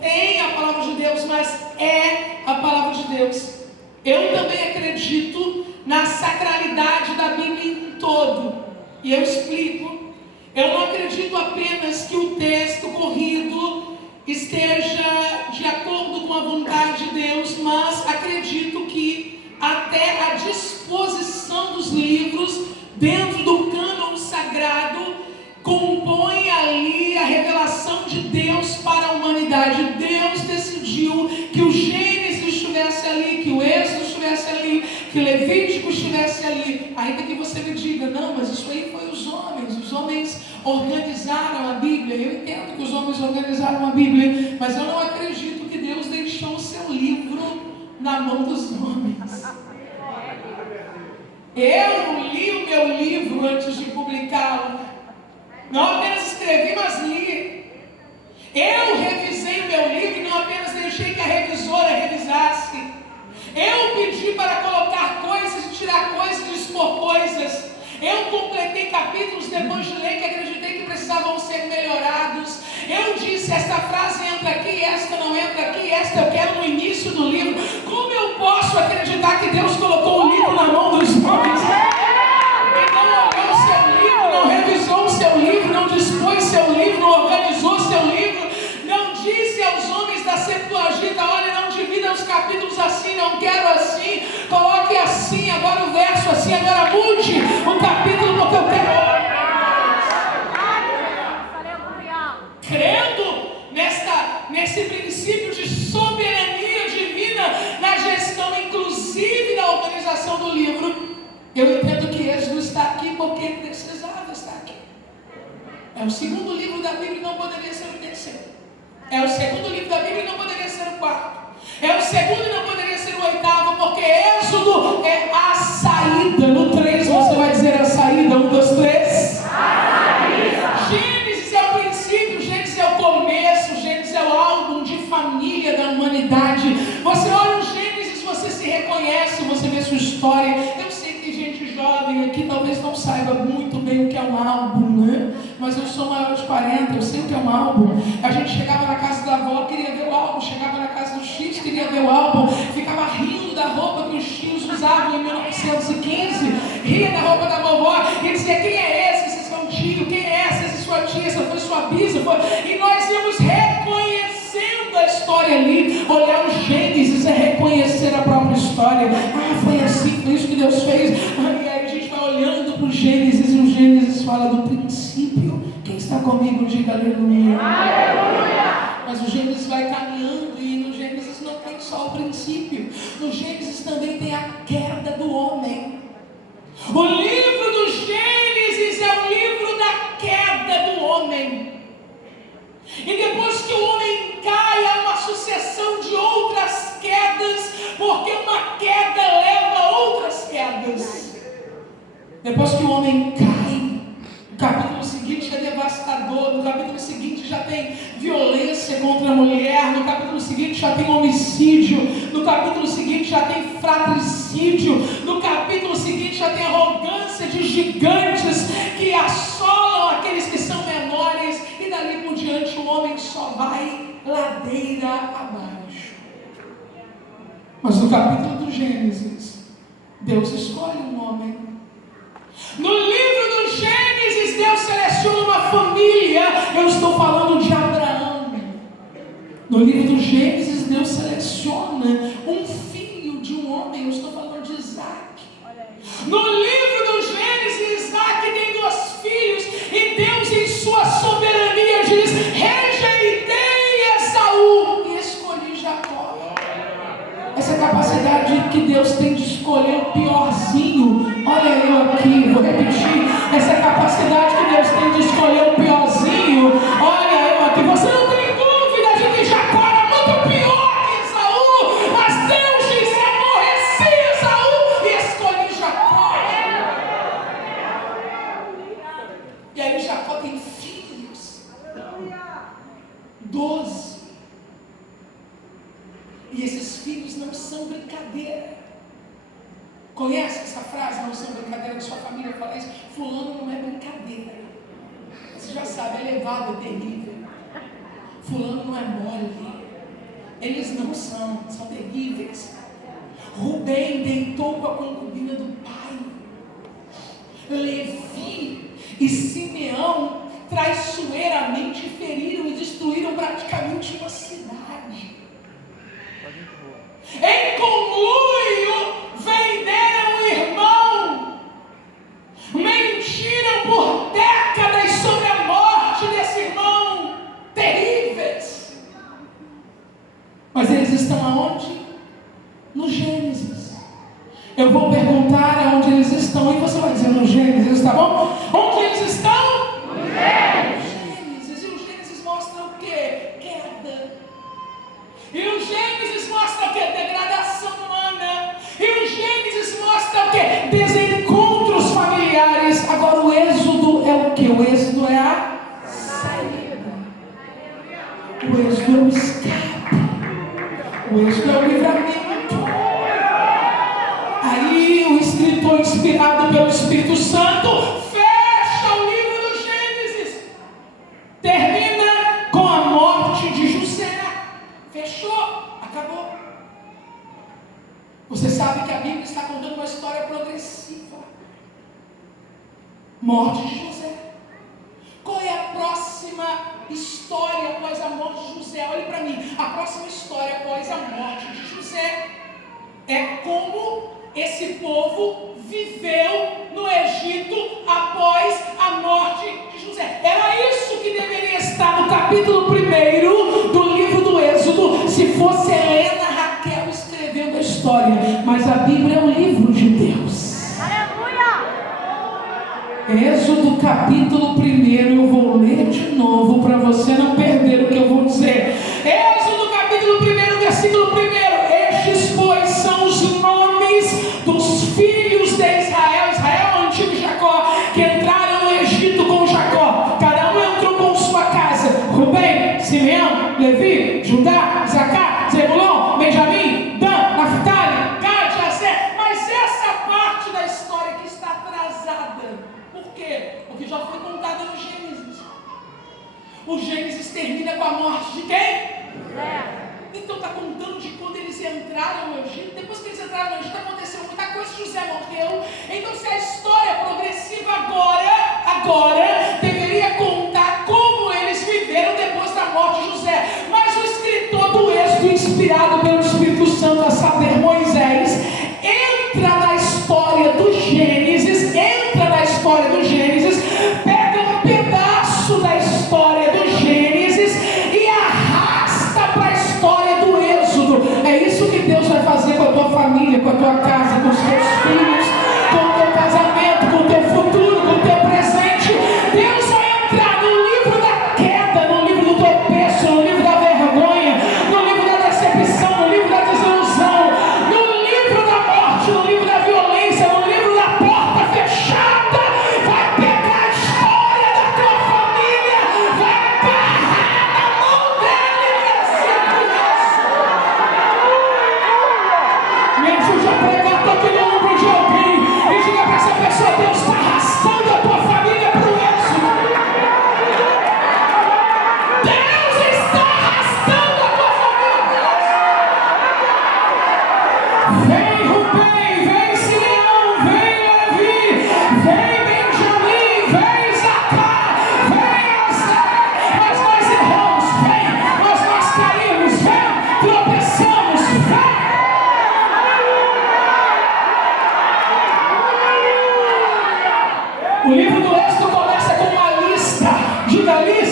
tem a palavra de Deus, mas é a palavra de Deus. Eu também acredito na sacralidade da Bíblia em todo. E eu explico. Eu não acredito apenas que o texto corrido esteja de acordo com a vontade de Deus, mas acredito que até a disposição dos livros dentro do cânon sagrado compõe ali a revelação de Deus para a humanidade. Deus decidiu que o Gênesis estivesse ali, que o Êxodo estivesse ali, que o Levítico estivesse ali. Ainda que você me diga, não, mas isso aí foi os homens organizaram a Bíblia. Eu entendo que os homens organizaram a Bíblia, mas eu não acredito que Deus deixou o seu livro na mão dos homens. Eu li o meu livro antes de publicá-lo. Não apenas escrevi, mas li. Eu revisei o meu livro e não apenas deixei que a revisora revisasse. Eu pedi para colocar coisas e tirar coisas e expor coisas. Eu completei capítulos depois de ler que acreditei que precisavam ser melhorados. Eu disse, esta frase entra aqui, esta não entra aqui, esta eu quero no início do livro. Como eu posso acreditar que Deus colocou o livro na mão dos homens? E não olhou o seu livro, não revisou o seu livro, não dispôs seu livro, não organizou seu livro, não disse aos homens da Septuaginta, olha, não divida os capítulos assim, não quero assim, coloque assim, agora o verso assim, agora mude o capítulo porque eu quero. Crendo nesse princípio de soberania divina na gestão inclusive da organização do livro, eu entendo que Êxodo está aqui porque ele precisava estar aqui. É o segundo livro da Bíblia e não poderia ser o terceiro. É o segundo livro da Bíblia e não poderia ser o quarto. É o segundo e não poderia ser o oitavo, porque Êxodo é a saída. No 3 você vai dizer a saída. 1, 2, 3. Gênesis é o princípio, Gênesis é o começo, Gênesis é o álbum de família da humanidade. Você olha o Gênesis, você se reconhece, você vê sua história. Eu sei que tem gente jovem aqui, talvez não saiba muito bem o que é um álbum, né? Mas eu sou maior de 40, eu sei o que é um álbum. A gente chegava na casa da avó, queria ver o álbum. Chegava na casa dos tios, queria ver o álbum. Ficava rindo da roupa que os tios usavam em 1915. Ria da roupa da vovó. E dizia, quem é esse? Esse é seu tio. Quem é essa? Essa é sua tia. Essa foi sua bisa. E nós íamos reconhecendo a história ali. Olhar o Gênesis é reconhecer a própria história. Ah, foi assim, foi isso que Deus fez. E aí a gente vai olhando para o Gênesis e o Gênesis fala do princípio. Quem está comigo, diga aleluia. Aleluia. Mas o Gênesis vai caminhando e no Gênesis não tem só o princípio. No Gênesis também tem a queda do homem. O livro do Gênesis é o livro da queda do homem. E depois que o homem cai, há uma sucessão de outras quedas, porque uma queda leva a outras quedas. Depois que o homem cai, o capítulo seguinte é devastador, no capítulo seguinte já tem violência contra a mulher, no capítulo seguinte já tem homicídio, no capítulo seguinte já tem fratricídio, no capítulo seguinte já tem arrogância de gigantes que assolam aqueles que são menores, e dali por diante o homem só vai ladeira abaixo. Mas no capítulo do Gênesis, Deus escolhe um homem. No livro do Gênesis, Deus seleciona uma família. Eu estou falando de Abraão. No livro do Gênesis, Deus seleciona um filho de um homem. Eu estou falando de Isaac. No livro do Gênesis, Isaac tem 2 filhos. E Deus, em sua soberania, diz: rejeitei Esaú e escolhi Jacó. Essa capacidade que Deus tem de escolher o piorzinho. Olha eu aqui, vou repetir. Essa capacidade que Deus tem de escolher o piorzinho. Olha eu aqui. Você não tem dúvida de que Jacó era muito pior que Esaú. Mas Deus disse: aborreci Esaú e escolhi Jacó. E aí Jacó tem filhos. 12. E esses filhos não são brincadeira. Conhece essa frase, não são brincadeira, que sua família fala isso? Fulano não é brincadeira. Você já sabe, é elevado, é terrível. Fulano não é mole. Eles não são terríveis. Rubem deitou com a concubina do pai. Levi e Simeão traiçoeiramente feriram e destruíram praticamente uma cidade. Em conluio venderam o irmão, mentiram por décadas sobre a morte desse irmão. Terríveis. Mas eles estão aonde? No Gênesis. Eu vou perguntar aonde eles estão e você vai dizer no Gênesis, tá bom? Onde eles estão? No Gênesis. E o Gênesis mostra o quê? Queda. E o Gênesis mostra o quê? Degradação humana. E o Gênesis mostra o quê? Desencontros familiares. Agora o Êxodo é o quê? O Êxodo é a saída. O Êxodo é o escape. O Êxodo é o livramento. Aí o escritor, inspirado pelo Espírito Santo, fecha o livro do Gênesis. Termina com a morte de José. Fechou, acabou. Você sabe que a Bíblia está contando uma história progressiva. Morte de José. Qual é a próxima história após a morte de José? Olhe para mim. A próxima história após a morte de José é como esse povo viveu no Egito após a morte de José. Era isso que deveria estar no capítulo 1 do livro do Êxodo, se fosse Helena Raquel escrevendo a história. Mas a Bíblia é um livro de Deus. Aleluia! Êxodo capítulo 1, eu vou ler de novo para você não perder o que eu vou dizer. Êxodo capítulo 1, versículo 1. Estes, pois, são os nomes dos filhos de Israel. Israel é o antigo Jacó, que entraram no Egito com Jacó. Cada um entrou com sua casa. Rubem, Simeão, Levi, Judá, Zacá, Zebulon, Benjamim, Dan, Naftali, Gad, Aser. Mas essa parte da história que está atrasada. Por quê? Porque já foi contada no Gênesis. O Gênesis termina com a morte de quem? Então está contando de quando eles entraram no Egito. Depois que eles entraram no Egito, aconteceu muita coisa. José morreu. Então, se a história é progressiva agora deveria contar como eles viveram depois da morte de José. Mas o escritor do Êxodo, inspirado pelo Espírito Santo, a saber, Moisés, entra na história do Gênesis, pega um pedaço da história do Gênesis e arrasta para a história do Êxodo. É isso que Deus vai fazer com a tua família, com a tua casa, com os teus filhos, com o teu casamento, com o teu futuro, com o teu presente. Deus vai entrar no livro da queda, no livro do tropeço, no livro da vergonha, no livro da decepção, no livro da desilusão, no livro da morte, no livro da violência, no livro da porta fechada. Vai pegar a história da tua família, vai agarrar na mão dele e vai ser me ajude a pregar, toque no ombro de alguém e diga para essa pessoa: Deus está arrastando a tua família para o Êxodo. Deus está arrastando a tua família para o Êxodo. Vem Rubem, vem Simeão, vem Levi, vem Benjamim, vem Zacá, vem Aser. Mas nós erramos, vem, mas nós caímos, vem, tropeçamos, vem. O livro do Êxodo começa com uma lista. Diga: lista.